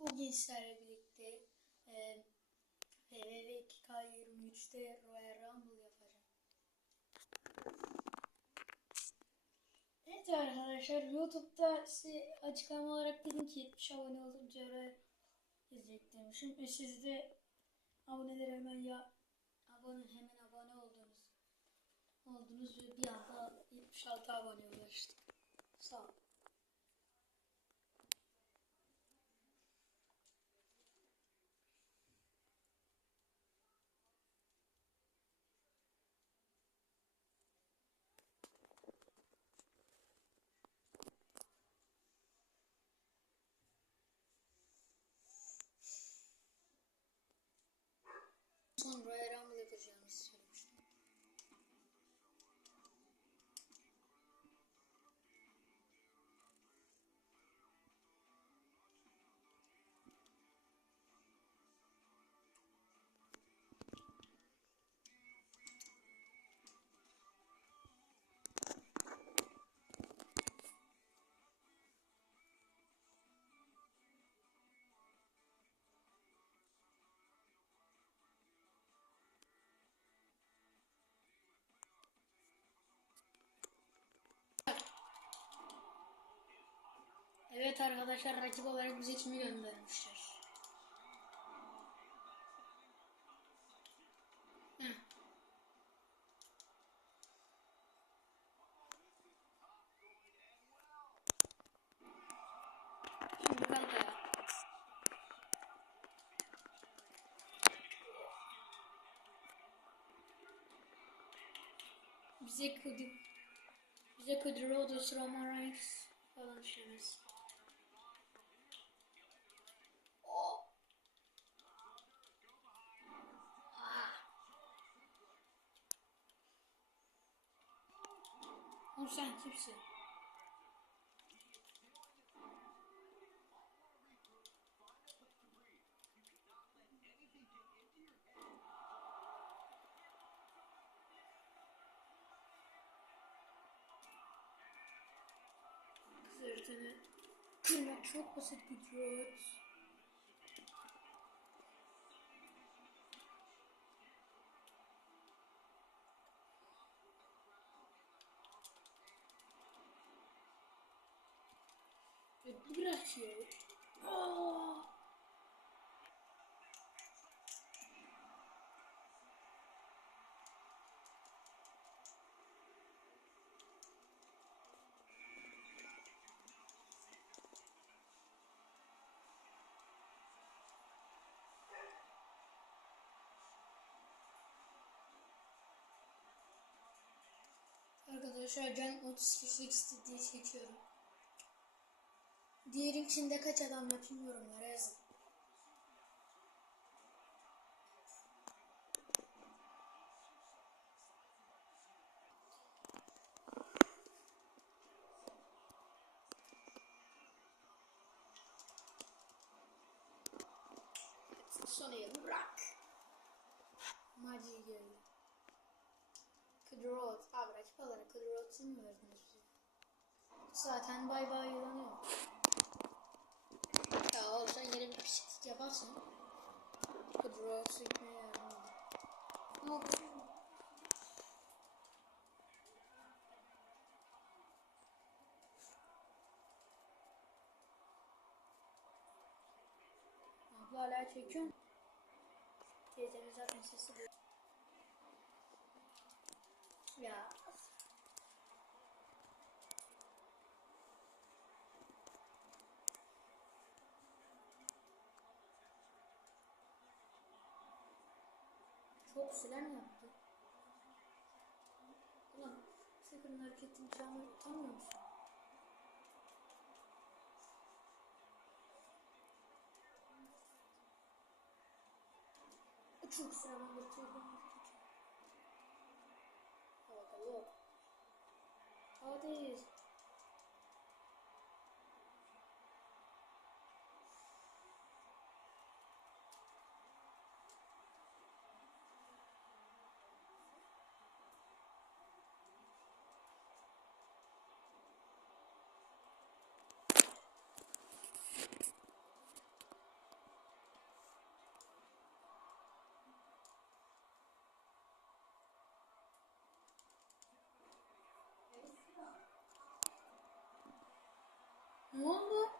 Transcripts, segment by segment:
Bugün sizlerle birlikte e, PVV 2K23'te Royal Rumble yapacağım. Evet arkadaşlar YouTube'da size açıklama olarak dedim ki 70 abone olunca Royal izleyecek demişim. Ve siz de aboneler hemen ya abone hemen abone oldunuz. Oldunuz ve bir anda 76 abone ulaştık. Sağ olun. Evet arkadaşlar rakip olarak bize kimi göndermişler? Heh. Şimdi ayağa. Bize Cody, bize Cody Rhodes, Roman Reigns falan şeyimiz. Oh. Ah. Sen kimsin? Sırtını kırmak çok basit bir dört. Arkadaşlar can 30 kişilik çekiyorum. Diğerin içinde kaç adam var yorumlara yazın. Sonuyu bırak. Maci geldi. Kudrot. Abi rakip olarak Kudrot'u mu verdiniz bize? Zaten bay bay yılanıyor. Ya oğlum sen yine bir pişiklik yaparsan Kudrot'u gitmeye yardım oldu? Abla hala çekiyor. Teyzemin zaten sesi bu. Ya. Çok silen yaptı. Ulan Sefer'in hareketini canlı utanmıyor musun? Çok sıradan götürdüm. Hadi yok. Hadi. More.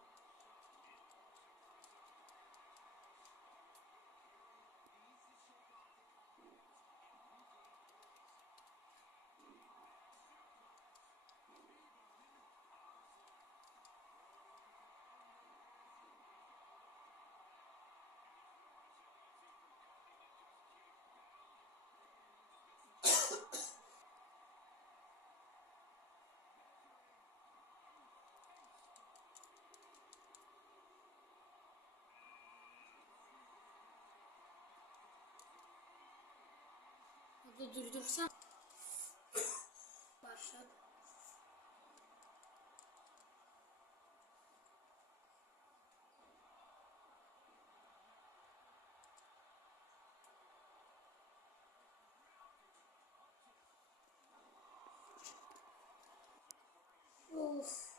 Şurada durdursam. Başlat. Of.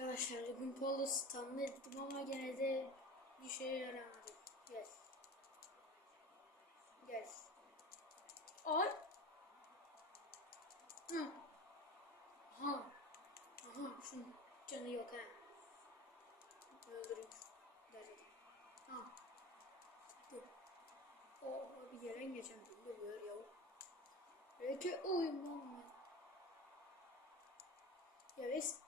Arkadaşlar bugün polo standı ettim ama gene de bir şeye yaramadı. Gel. Gel. Ay. Hı. Aha. Aha şunun canı yok ha. Öldüreyim. Derdim. Ha. Dur. O bir yeren geçen dövüyor ya. Belki oyun lan. Ya ves.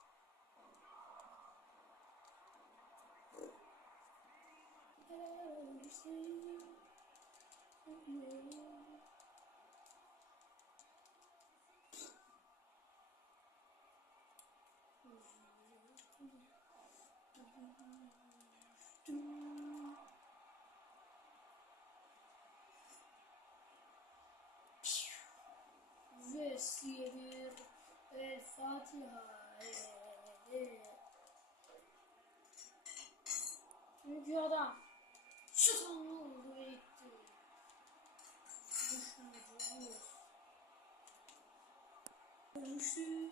Ve sihir El Fatiha. Evet. Çünkü adam sonlu oldu ve gitti. Düşünücü. Ölmüştü.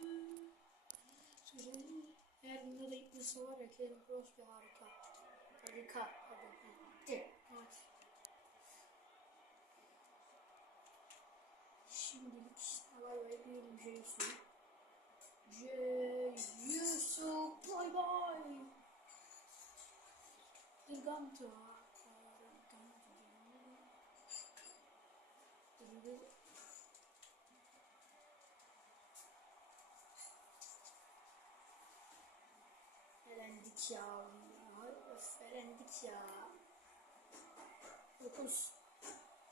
Sürelim. Eğer bunda da ipnesi var ya Karen Cross bir harika. Harika. Hadi. Hadi. Hadi. Jesu. Jesu. Bye bye. Giganto. Elendik ya. Öf, elendik ya. Dokuz.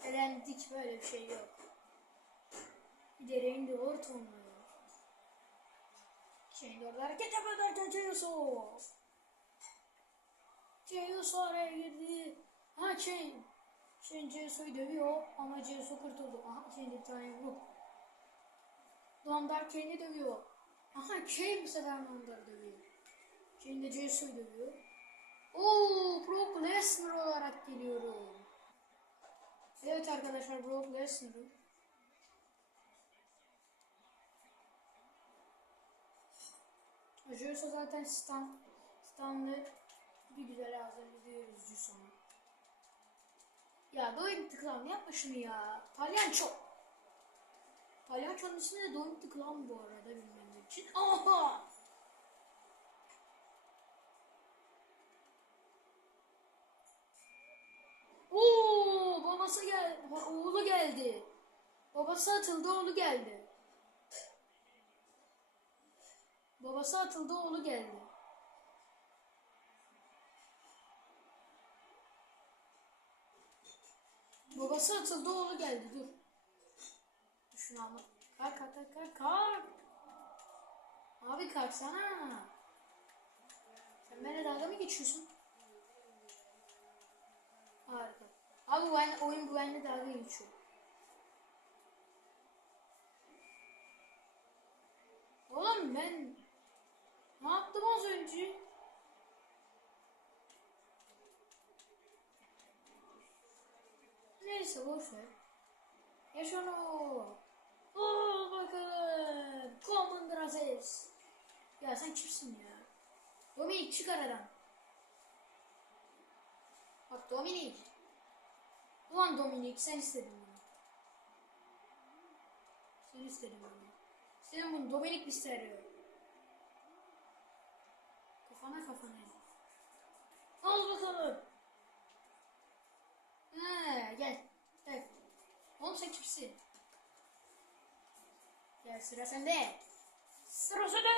Elendik böyle bir şey yok. Bir de rengi ortamı. Şeyin orada hareket yaparken Ceyoso. Ceyoso araya girdi. Ha Chain. Chain Ceyoso'yu dövüyor ama Ceyoso kurtuldu. Aha Chain bir tane yumruk. Doğandar Chain'i dövüyor. Aha Chain bu sefer Doğandar'ı dövüyor. Chain de Ceyoso'yu dövüyor. Oo Brock Lesnar olarak geliyorum. Evet arkadaşlar Brock Lesnar'ı. Acıyorsa zaten stand, standı bir güzel hazırlıyoruz Juson'a. Ya Doink the Clown yapma şunu ya. Palyanço. Palyançonun ismi de Doink the Clown bu arada bilmem için. Aha! Oo, babası gel, oğlu geldi. Babası atıldı, oğlu geldi. Babası atıldı, oğlu geldi. Babası atıldı oğlu geldi dur. Düşün ama. Kalk kalk kalk kalk kalk. Abi kalksana. Sen benimle dalga mı geçiyorsun? Harika. Abi oyun benimle dalga geçiyor. Oğlum ben ne yaptım az önce? Neyse boş ver. Yaşan o. Oo bakalım. Common Brazos. Ya sen kimsin ya? Dominik çık aradan. Bak Dominik. Ulan Dominik sen istedin bunu. Sen istedin bunu. Senin bunu Dominik Mysterio. Kafana kafana. Al bakalım. He gel. Gel. Kimsin? Gel sıra sende. Sıra sende.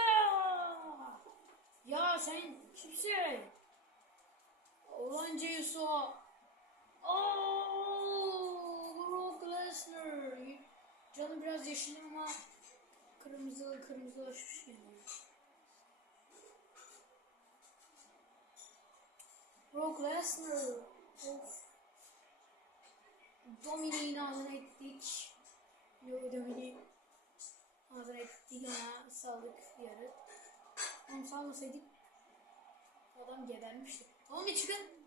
Ya sen kimsin? Ulan Ceyso. Oh, Brock Lesnar. Canım biraz yeşil ama kırmızı kırmızılaşmış yani. Brock Lesnar. Of. Dominik'in ağzına ettik. Yo Dominik ağzına ettik ama saldık yarı. Onu salmasaydık adam gebermişti. Bir çıkın.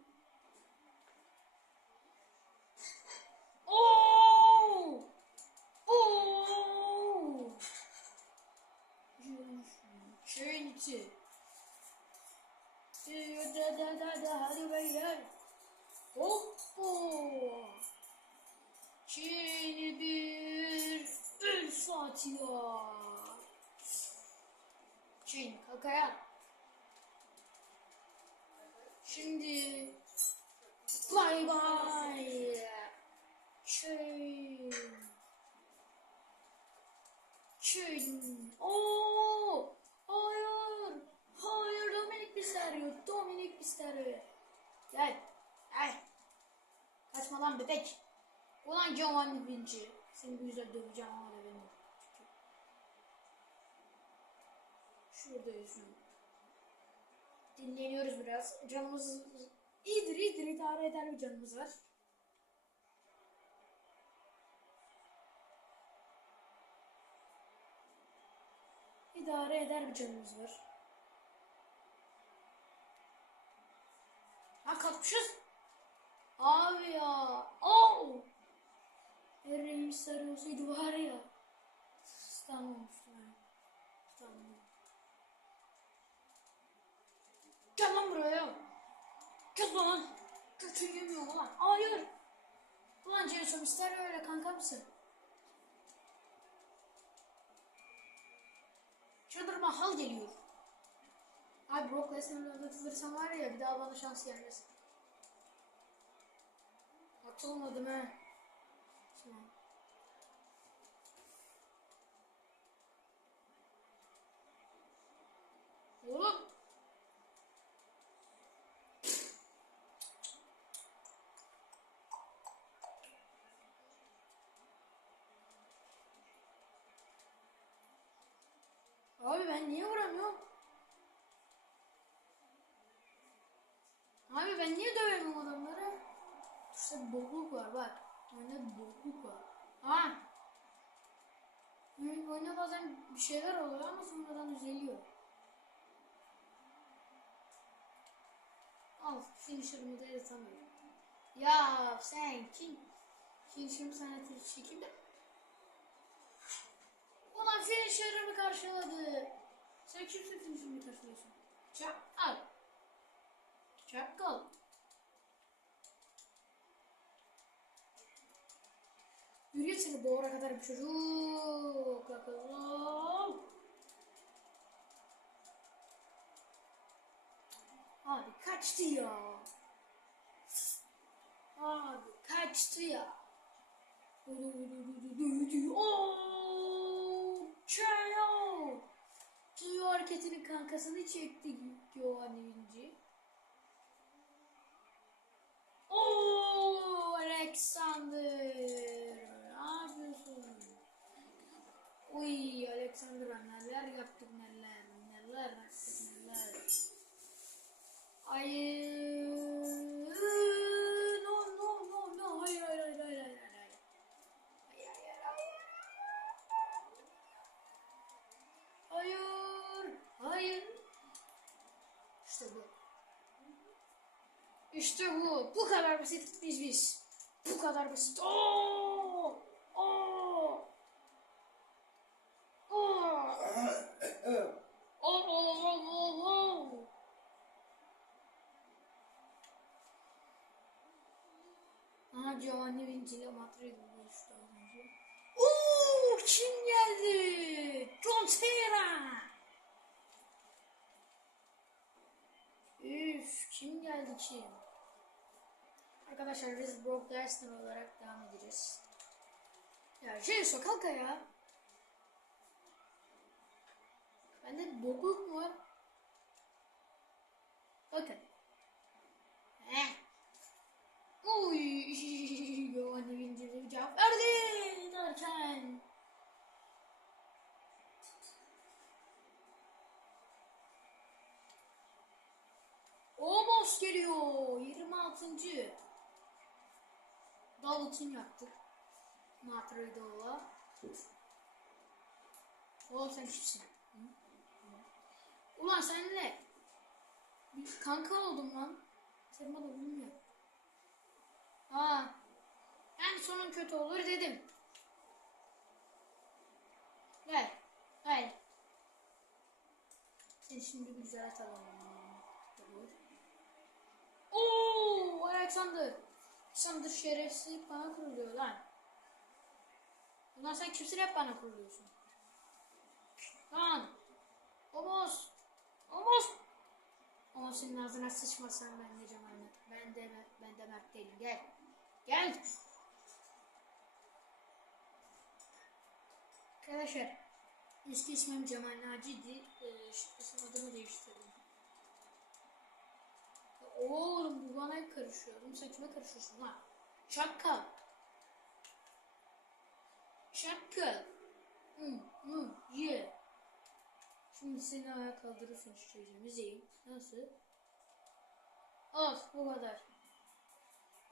El Fatiha. Chain kakaya. Şimdi bye bye. Chain. Chain. Oo! Hayır. Hayır Dominik Mysterio. Dominik Mysterio. Gel. Gel. Kaçma lan bebek. Ulan Giovanni Vinci. Seni güzel döveceğim ama da beni. Şuradayız şu an. Dinleniyoruz biraz. Canımız iyidir iyidir idare eder bir canımız var. İdare eder bir canımız var. Ha kalkmışız. Abi ya. Oh! Ereğim sarıyorsaydı var ya. Stun Gel lan buraya. Gel lan. Götür yemiyor lan. Hayır. Ulan Jason ister öyle kanka mısın? Çıldırma hal geliyor. Abi Brock Lesnar'ın anlatılırsam var ya bir daha bana şans gelmez. Atılmadım he. Tamam. Oğlum. Abi ben niye vuramıyorum? Abi ben niye dövemiyorum adamları? İşte bokluk var bak. Oyunda bokluk var. Ha. Oyun- Oyunda bazen bir şeyler oluyor ama sonradan düzeliyor. Al finisher'ımı da yatamıyorum. Ya sen kim? Finisher'ımı sana çekeyim de. Ulan finisher'ımı karşıladı. Sen kimsin finisher'ımı karşılıyorsun? Çakal. Çakal. Yürüyor seni boğara kadar bir çocuk. Bakalım. Abi kaçtı ya. Abi kaçtı ya. Ooo! Çayo! Çayo hareketinin kankasını çekti Giovanni Vinci. Oo, Alexander. Uy Alexandra neler yaptık neler neler yaptık neler. Ay no no no no hayır hayır hayır hayır hayır hayır. Hayır hayır hayır. Hayır hayır. İşte bu. İşte bu. Bu kadar basit biz biz. Bu kadar basit. Oo! Oo! Aha Giovanni Vincile Madrid buluştu az önce. Oo, kim geldi? John Cena. Üf, kim geldi ki? Arkadaşlar biz Brock Lesnar olarak devam edeceğiz. Ya Jericho kalk ya. Bende bokluk mu var? Bakın. Heh. Uy, Giovanni Vincil'e cevap verdi derken. Omos geliyor. 26. Dalton yaptık. Matradola. Oğlum sen kimsin? Ulan sen ne? Bir kanka oldum lan. Sen bana bilmiyor. Ha. En sonun kötü olur dedim. Gel. Gel. Seni şimdi güzel atalım. Olur. Oo, Alexander. Alexander şerefsiz bana kuruluyor lan. Ulan sen kimsin hep bana kuruluyorsun? Lan. Omos. Omos. Ama senin ağzına sıçmasan ben de Cemal. Ben de, ben de Mert değilim. Gel. Gel. Arkadaşlar. Eski ismim Cemal Naci'di. Ee, isim adımı değiştirdim. Oğlum bu bana hep karışıyor. Oğlum sen kime karışıyorsun lan? Şakal. Şakal. Hı, hı, ye. Şimdi seni ayağa kaldırırsın şu çocuğu. İzleyin. Nasıl? Al bu kadar.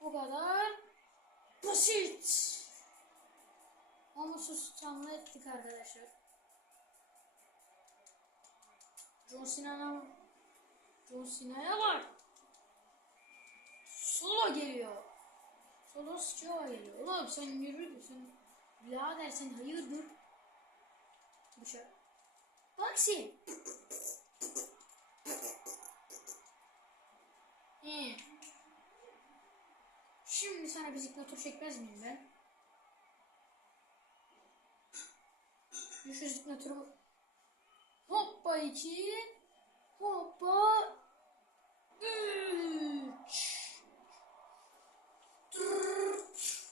Bu kadar. Basit. Ama sus canlı ettik arkadaşlar. John Cena'ya John Cena'ya var. Solo geliyor. Solo Sikoa geliyor. Oğlum sen yürü müsün? Birader sen hayırdır? Dışarı. Taksi. Ee. Şimdi sana bisiklet tur çekmez miyim ben? Şu bisiklet turu. Hoppa iki. Hoppa. Üç. Tırr.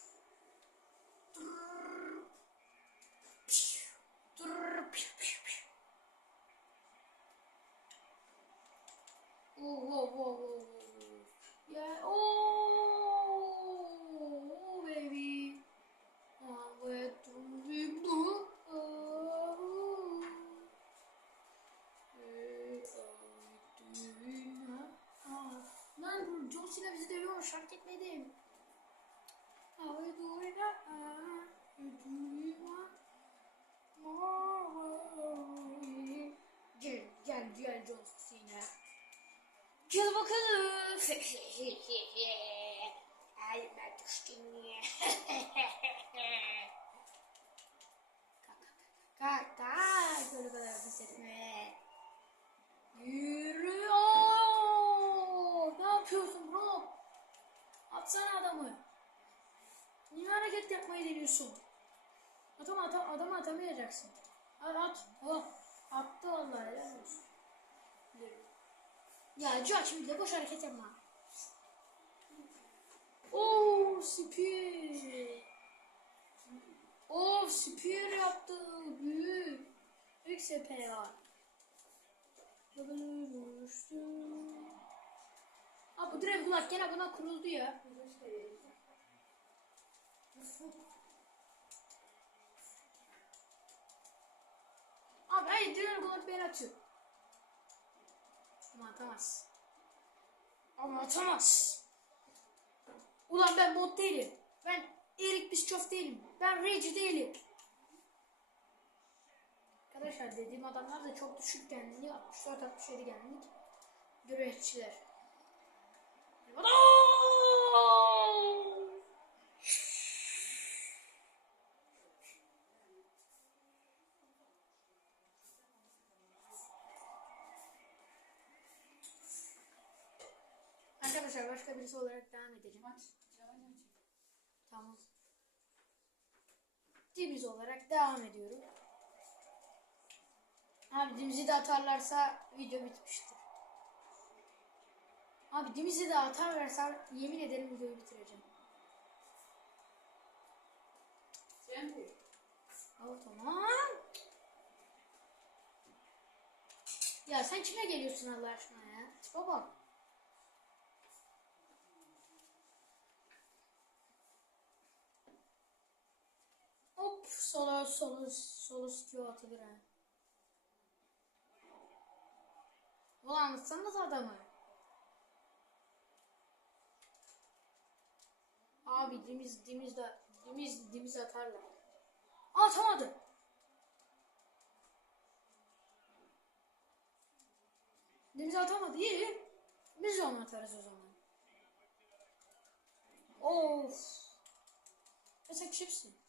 Ay ben düştüm ya. Kalk kalk kalk. Böyle kadar pes etme. Yürü. Oo, Ne yapıyorsun bro? Atsana adamı. Niye hareket yapmayı deniyorsun? Adam, adam, adamı atamayacaksın. At at. Oh. Attı vallahi helal olsun. Ya Joe şimdi de boş hareket yapma. Oo spear. Oo spear yaptı. Büyük. Büyük SPA. Vuruştu. Aa bu direkt kulak gene buna kuruldu ya. Abi hayır direkt kulak beni atıyor. Ama atamaz. Ama atamaz. Ulan ben bot değilim. Ben Erik Bischoff değilim. Ben Reggie değilim. Arkadaşlar dediğim adamlar da çok düşük genli. 64-67 genlik. Güreşçiler. Arkadaşlar başka birisi olarak devam edeceğim. Tamam. Dimiz olarak devam ediyorum. Abi dimizi de atarlarsa video bitmiştir. Abi dimizi de atarlarsa yemin ederim videoyu bitireceğim. Sen bu. Al tamam. Ya sen kime geliyorsun Allah aşkına ya? Baba. Sola sola skill atılır ha. Ulan anlatsanız adamı. Abi dimiz dimiz de dimiz dimiz atarlar. Atamadı. Deniz atamadı. İyi. Biz de onu atarız o zaman. Of. Sen kimsin?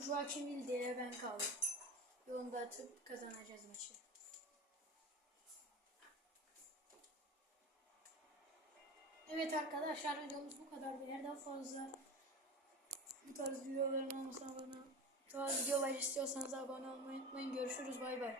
Joaquin Wilde'ye ben kaldım. Yolunda atıp kazanacağız maçı. Evet arkadaşlar videomuz bu kadar. Eğer daha fazla bu tarz videoların olmasına abone bu tarz videolar istiyorsanız abone olmayı unutmayın. Görüşürüz bay bay.